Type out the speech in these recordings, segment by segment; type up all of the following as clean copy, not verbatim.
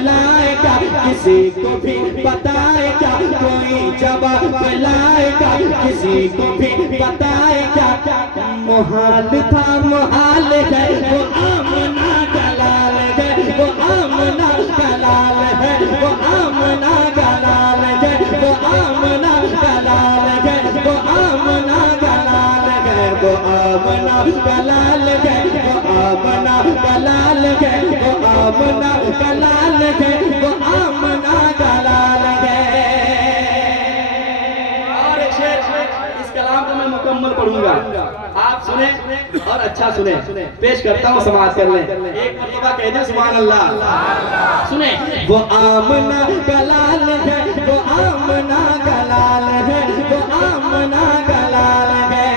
लाएगा, किसी को भी बताएगा, कोई जवाब लाएगा, किसी को भी बताएगा। मुहाल था मुहाल है, वो आमना का लाल है, वो आमना का लाल है, वो आमना का लाल है, वो आमना का लाल है, वो आमना का लाल है, वो आमना का लाल है, वो आमना का लाल है, वो आमना का लाल है, वो आमना का लाल है। और एक शेर, इस कलाम को मैं मुकम्मल पढ़ूंगा, आप सुने और अच्छा सुने। पेश करता हूँ, समाज कर लें। एक मरतबा कह दें सुभान अल्लाह। सुने। वो आमना का लाल है, वो आमना का लाल है, वो आमना का लाल है,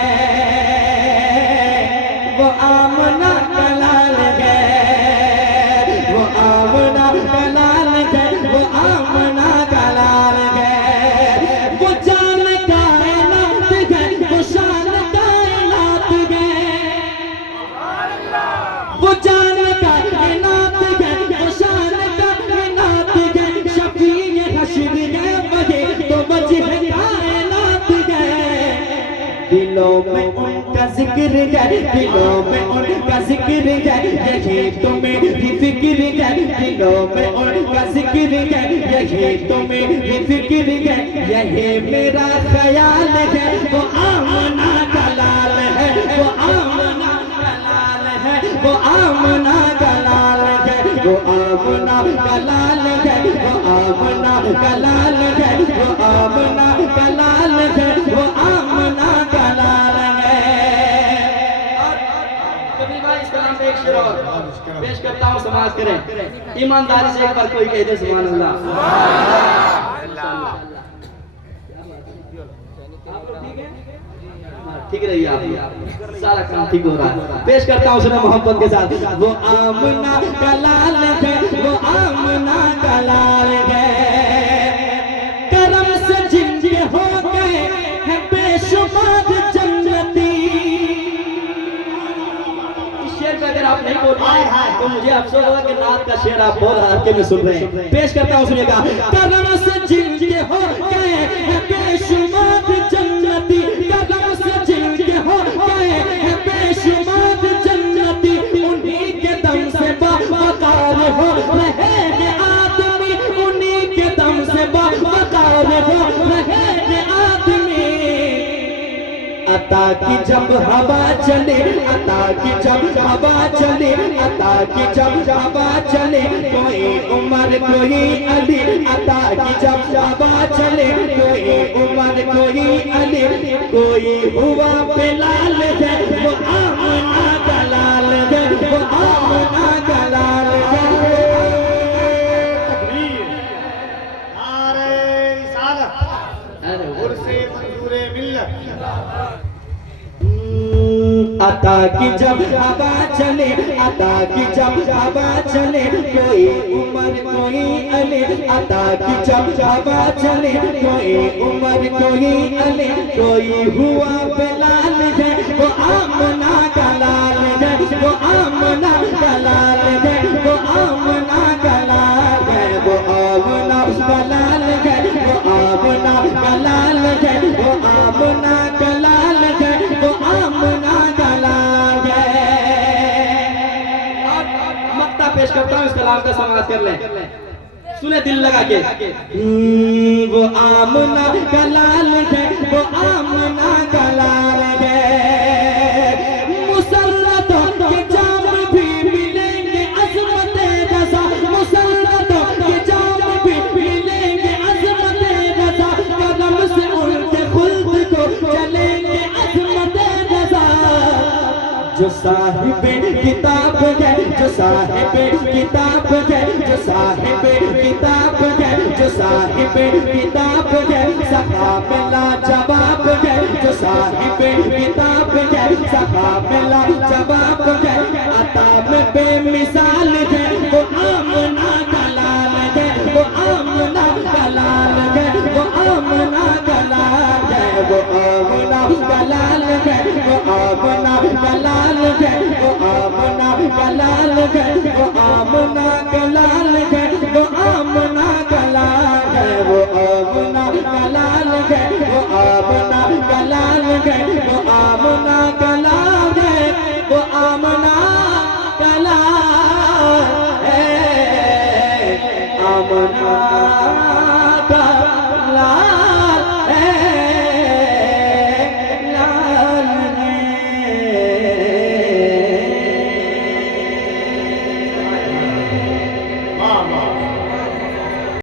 वो आमना का लाल है, वो आमना का लाल है, वो आमना का लाल है। वो जान कायनात है, वो शान कायनात है, वो जान कायनात है, वो शान कायनात है, शफीए हश्र है वही तो वजह कायनात है। दिलों में उनका जिक्र है, दिलों में उनका जिक्र है, यही तुम्हें भी फिक्र है, दिलों में उनका जिक्र है, यही तुम्हें भी फिक्र है, यही मेरा ख्याल है। वो आमना का लाल है, वो आमना का लाल है, वो आमना का लाल है, वो आमना का लाल है, वो आमना का लाल है, वो आमना का लाल है, वो आमना का लाल है। कभी भाई इस कलाम पे एक शेर और पेश करता हूँ, समाज करें। ईमानदारी से एक बार कोई कह दे सुभान अल्लाह। आप लोग ठीक हैं? हाँ, ठीक रहिए आप, सारा काम ठीक हो रहा है। पेश करता हूँ सुना मोहब्बत के साथ। वो आमना का लाल है, वो आमना का लाल है, करम से जिनके हो गए हैं बेशुमार जन्नती। इस शेर पे अगर आप नहीं बोल पाए तो मुझे अफसोस होगा कि नात का शेर आप बहुत हल्के में सुन रहे हैं। पेश करता हूँ, सुनिएगा। करम से जिनके हो गए हैं बेशुमार जन्नती, करम से जिनके हो गए हैं बेशुमार जन्नती, उन्हीं के दम से बावकार हो रहे हैं आदमी, उन्हीं के दम से बावकार हो रहे हैं आदमी। अता की जब हवा चले, अता की जब हवा चले, अता की जब हवा चले, कोई उमर कोई अली, अता की जब हवा चले, कोई उमर कोई अली, कोई हुआ बिलाल है, वो आमना का लाल है, वो आमना का लाल है। तकबीर, नारे रिसालत, उर्से मंजूरे मिल्लत। अता की जब हवा चले, अता की जब हवा चले, कोई उमर कोई अली, अता की जब हवा चले, कोई उमर कोई अली, कोई हुआ बिलाल है, वो आमना का लाल है, वो आमना का लाल है, वो आमना का लाल है, वो आमना का लाल है, वो आमना का लाल है, वो आमना का लाल है, वो आमना का लाल है। मक्ता पेश करता हूँ, इस कलाम का समाज कर लें। सुने दिल लगा के। वो आमना का लाल है, वो आमना का लाल है, मुसल्लतों के जाम भी मिलेंगे अज़मत रज़ा, मुसल्लतों के जाम भी मिलेंगे अज़मत रज़ा, कदम से उनके खुल्द को चलेंगे अज़मत रज़ा। जो साहिबे किताब है, जो साहिबे किताब है, जो साहिबे किताब है, जो साहिबे किताब है, सखा मिला जवाब है, जो साहिबे किताब है, सखा मिला जवाब है, अता में बेमिसाल है, वो आमना का लाल है, वो आमना का लाल है, वो आमना का लाल है, वो आमना का लाल है, वो आमना का लाल है, वो आमना का लाल है, वो आमना का लाल है, वो आमना कला है आमना